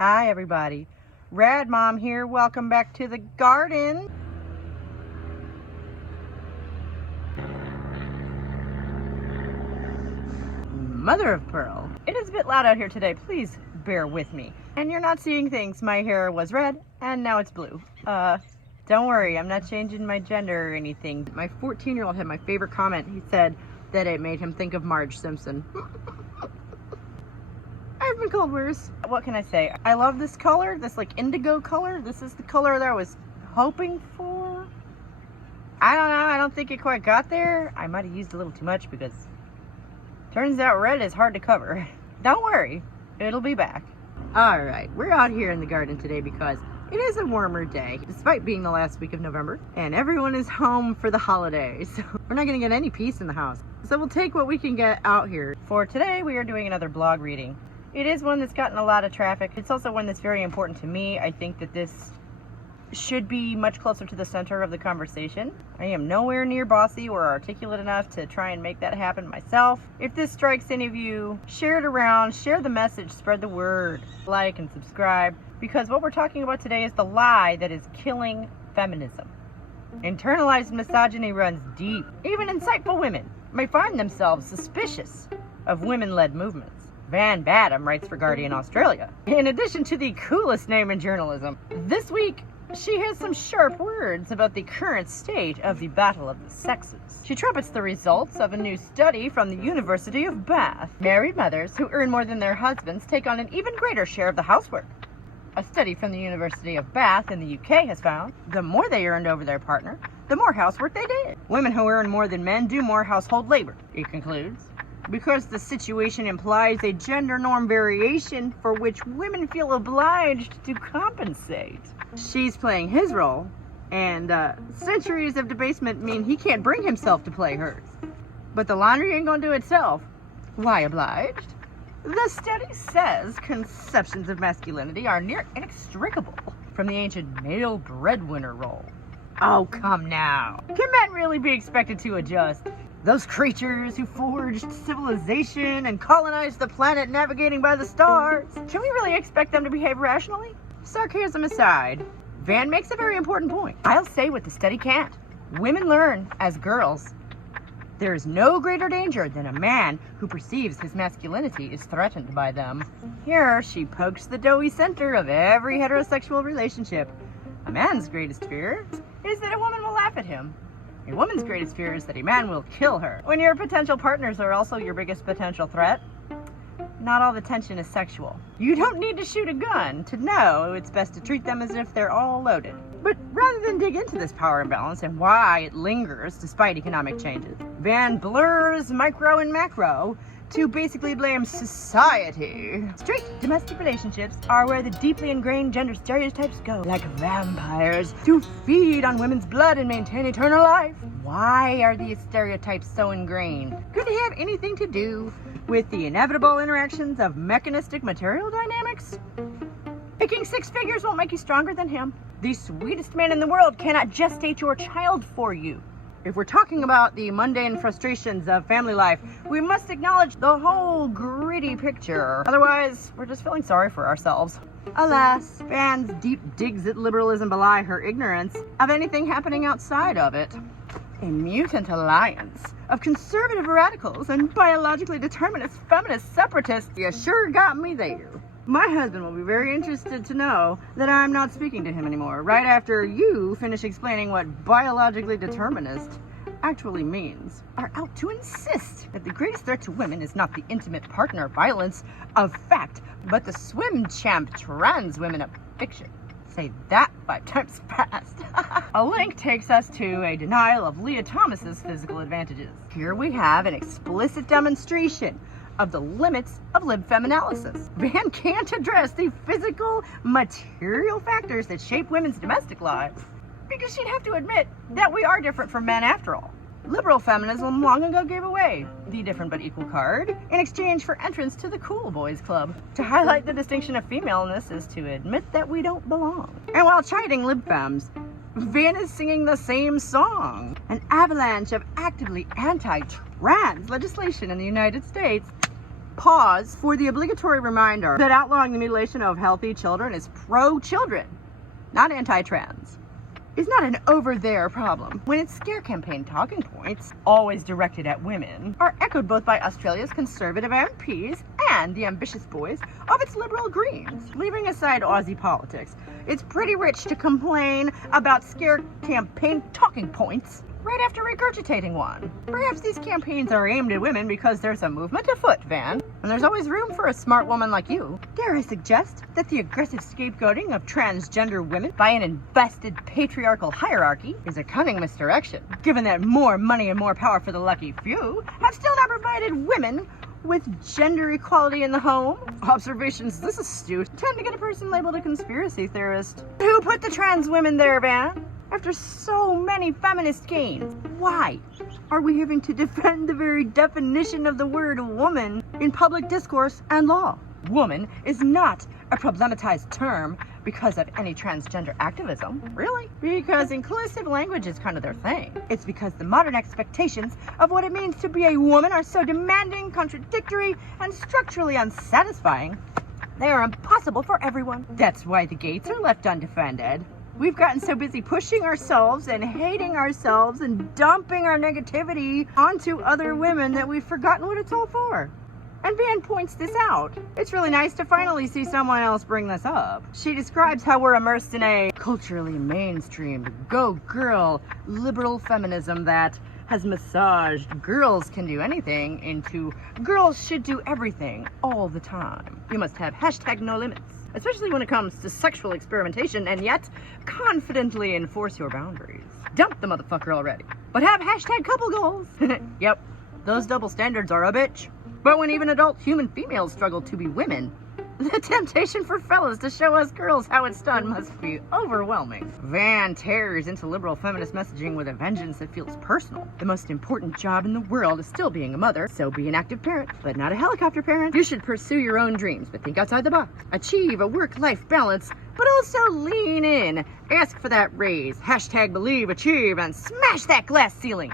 Hi everybody, Rad Mom here. Welcome back to the garden. Mother of pearl. It is a bit loud out here today, please bear with me. And you're not seeing things. My hair was red and now it's blue. Don't worry, I'm not changing my gender or anything. My 14-year-old had my favorite comment. He said that it made him think of Marge Simpson. I've been called worse. What can I say? I love this color, this like indigo color. This is the color that I was hoping for. I don't know, I don't think it quite got there. I might have used a little too much because turns out red is hard to cover. Don't worry, it'll be back. All right, we're out here in the garden today because it is a warmer day, despite being the last week of November, and everyone is home for the holidays. So we're not gonna get any peace in the house. So we'll take what we can get out here. For today, we are doing another blog reading. It is one that's gotten a lot of traffic. It's also one that's very important to me. I think that this should be much closer to the center of the conversation. I am nowhere near bossy or articulate enough to try and make that happen myself. If this strikes any of you, share it around, share the message, spread the word, like and subscribe, because what we're talking about today is the lie that is killing feminism. Internalized misogyny runs deep. Even insightful women may find themselves suspicious of women-led movements. Van Badham writes for Guardian Australia. In addition to the coolest name in journalism, this week she has some sharp words about the current state of the battle of the sexes. She trumpets the results of a new study from the University of Bath. Married mothers who earn more than their husbands take on an even greater share of the housework. A study from the University of Bath in the UK has found the more they earned over their partner, the more housework they did. Women who earn more than men do more household labor, it concludes, because the situation implies a gender norm variation for which women feel obliged to compensate. She's playing his role, and centuries of debasement mean he can't bring himself to play hers. But the laundry ain't gonna do itself. Why obliged? The study says conceptions of masculinity are near inextricable from the ancient male breadwinner role. Oh, come now. Can men really be expected to adjust? Those creatures who forged civilization and colonized the planet navigating by the stars. Can we really expect them to behave rationally? Sarcasm aside, Van makes a very important point. I'll say what the study can't. Women learn as girls. There is no greater danger than a man who perceives his masculinity is threatened by them. Here, she pokes the doughy center of every heterosexual relationship. A man's greatest fear is that a woman will laugh at him. A woman's greatest fear is that a man will kill her. When your potential partners are also your biggest potential threat, not all the tension is sexual. You don't need to shoot a gun to know it's best to treat them as if they're all loaded. But rather than dig into this power imbalance and why it lingers despite economic changes, Van blurs micro and macro to basically blame society. Straight domestic relationships are where the deeply ingrained gender stereotypes go, like vampires, to feed on women's blood and maintain eternal life. Why are these stereotypes so ingrained? Could they have anything to do with the inevitable interactions of mechanistic material dynamics? Picking six figures won't make you stronger than him. The sweetest man in the world cannot gestate your child for you. If we're talking about the mundane frustrations of family life, we must acknowledge the whole gritty picture. Otherwise, we're just feeling sorry for ourselves. Alas, Van's deep digs at liberalism belie her ignorance of anything happening outside of it. A mutant alliance of conservative radicals and biologically determinist feminist separatists. You sure got me there. My husband will be very interested to know that I'm not speaking to him anymore, right after you finish explaining what biologically determinist actually means. Are out to insist that the greatest threat to women is not the intimate partner violence of fact, but the swim champ trans women of fiction. Say that 5 times fast. A link takes us to a denial of Leah Thomas's physical advantages. Here we have an explicit demonstration of the limits of lib-femanalysis. Van can't address the physical, material factors that shape women's domestic lives because she'd have to admit that we are different from men after all. Liberal feminism long ago gave away the different but equal card in exchange for entrance to the cool boys club. To highlight the distinction of femaleness is to admit that we don't belong. And while chiding lib-fems, Van is singing the same song. An avalanche of actively anti-trans legislation in the United States pause for the obligatory reminder that outlawing the mutilation of healthy children is pro-children, not anti-trans. Is not an over-there problem when its scare campaign talking points, always directed at women, are echoed both by Australia's conservative MPs and the ambitious boys of its liberal Greens. Leaving aside Aussie politics, it's pretty rich to complain about scare campaign talking points right after regurgitating one. Perhaps these campaigns are aimed at women because there's a movement afoot, Van, and there's always room for a smart woman like you. Dare I suggest that the aggressive scapegoating of transgender women by an invested patriarchal hierarchy is a cunning misdirection, given that more money and more power for the lucky few have still not provided women with gender equality in the home. Observations this astute tend to get a person labeled a conspiracy theorist. Who put the trans women there, Van? After so many feminist gains, why are we having to defend the very definition of the word woman in public discourse and law? Woman is not a problematized term because of any transgender activism. Really? Because inclusive language is kind of their thing. It's because the modern expectations of what it means to be a woman are so demanding, contradictory, and structurally unsatisfying, they are impossible for everyone. That's why the gates are left undefended. We've gotten so busy pushing ourselves and hating ourselves and dumping our negativity onto other women that we've forgotten what it's all for. And Van points this out. It's really nice to finally see someone else bring this up. She describes how we're immersed in a culturally mainstreamed, go-girl, liberal feminism that has massaged girls can do anything into girls should do everything all the time. You must have #NoLimits. Especially when it comes to sexual experimentation, and yet confidently enforce your boundaries. Dump the motherfucker already, but have #couple goals. Yep, those double standards are a bitch. But when even adult human females struggle to be women, the temptation for fellas to show us girls how it's done must be overwhelming. Van tears into liberal feminist messaging with a vengeance that feels personal. The most important job in the world is still being a mother, so be an active parent, but not a helicopter parent. You should pursue your own dreams, but think outside the box. Achieve a work-life balance, but also lean in. Ask for that raise, #believe, achieve, and smash that glass ceiling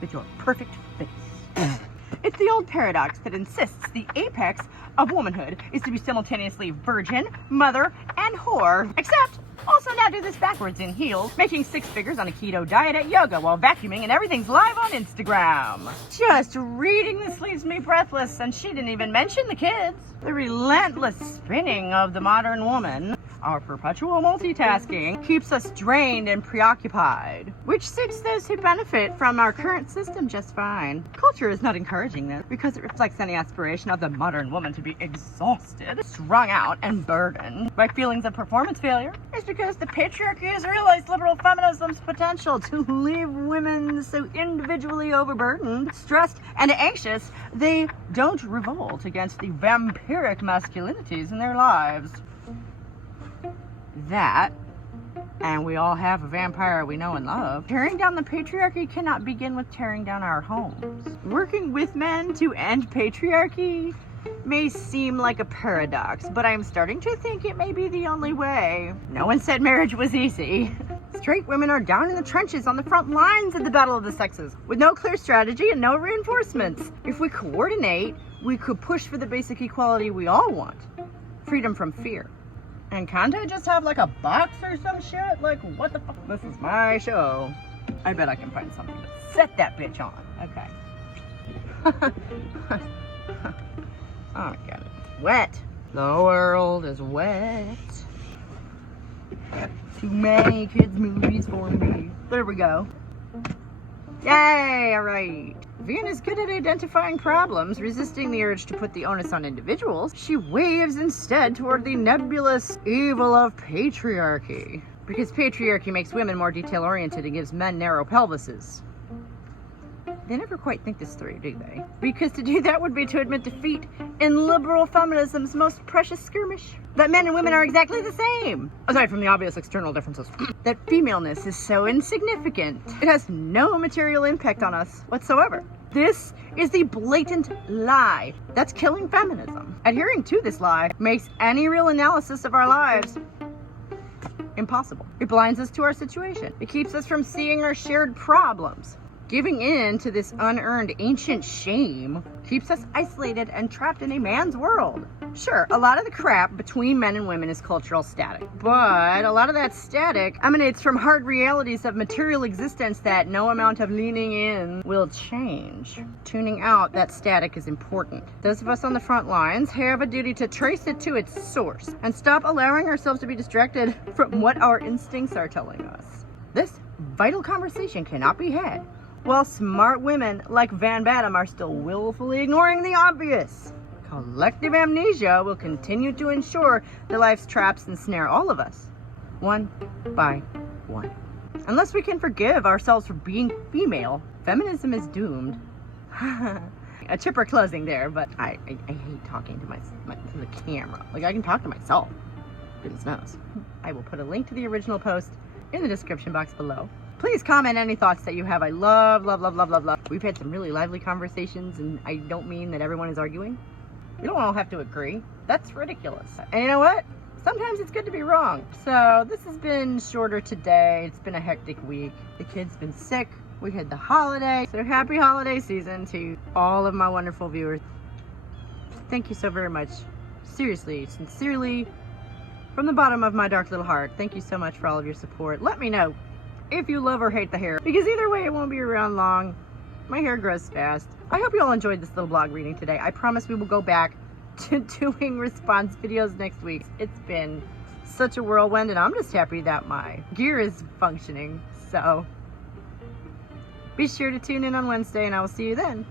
with your perfect face. It's the old paradox that insists the apex of womanhood is to be simultaneously virgin, mother, and whore. Except, also now do this backwards in heels, making 6 figures on a keto diet at yoga while vacuuming and everything's live on Instagram. Just reading this leaves me breathless, and she didn't even mention the kids. The relentless spinning of the modern woman, our perpetual multitasking, keeps us drained and preoccupied, which suits those who benefit from our current system just fine. Culture is not encouraging this because it reflects any aspiration of the modern woman to be exhausted, strung out, and burdened by feelings of performance failure. It's because the patriarchy has realized liberal feminism's potential to leave women so individually overburdened, stressed, and anxious they don't revolt against the vampiric masculinities in their lives. That, and we all have a vampire we know and love. Tearing down the patriarchy cannot begin with tearing down our homes. Working with men to end patriarchy may seem like a paradox, but I'm starting to think it may be the only way. No one said marriage was easy. Straight women are down in the trenches on the front lines of the battle of the sexes, with no clear strategy and no reinforcements. If we coordinate, we could push for the basic equality we all want. Freedom from fear. And can't I just have like a box or some shit? Like, what the fuck? This is my show. I bet I can find something to set that bitch on. Okay. Oh my god, it's wet. The world is wet. Too many kids' movies for me. There we go. Yay, alright. Van is good at identifying problems, resisting the urge to put the onus on individuals. She waves instead toward the nebulous evil of patriarchy. Because patriarchy makes women more detail-oriented and gives men narrow pelvises. They never quite think this through, do they? Because to do that would be to admit defeat in liberal feminism's most precious skirmish. That men and women are exactly the same. Aside from the obvious external differences. That femaleness is so insignificant. It has no material impact on us whatsoever. This is the blatant lie that's killing feminism. Adhering to this lie makes any real analysis of our lives impossible. It blinds us to our situation. It keeps us from seeing our shared problems. Giving in to this unearned ancient shame keeps us isolated and trapped in a man's world. Sure, a lot of the crap between men and women is cultural static, but a lot of that static emanates from hard realities of material existence that no amount of leaning in will change. Tuning out that static is important. Those of us on the front lines have a duty to trace it to its source and stop allowing ourselves to be distracted from what our instincts are telling us. This vital conversation cannot be had while smart women like Van Batten are still willfully ignoring the obvious. Collective amnesia will continue to ensure that life's traps ensnare all of us, one by one. Unless we can forgive ourselves for being female, feminism is doomed. A chipper closing there, but I hate talking to to the camera. Like, I can talk to myself. Goodness knows. I will put a link to the original post in the description box below. Please comment any thoughts that you have. I love. We've had some really lively conversations, and I don't mean that everyone is arguing. We don't all have to agree. That's ridiculous. And you know what? Sometimes it's good to be wrong. So this has been shorter today. It's been a hectic week. The kid's been sick. We had the holiday. So happy holiday season to all of my wonderful viewers. Thank you so very much. Seriously, sincerely, from the bottom of my dark little heart, thank you so much for all of your support. Let me know if you love or hate the hair, because either way it won't be around long. My hair grows fast. I hope you all enjoyed this little blog reading today. I promise we will go back to doing response videos next week. It's been such a whirlwind, and I'm just happy that my gear is functioning. So be sure to tune in on Wednesday, and I will see you then.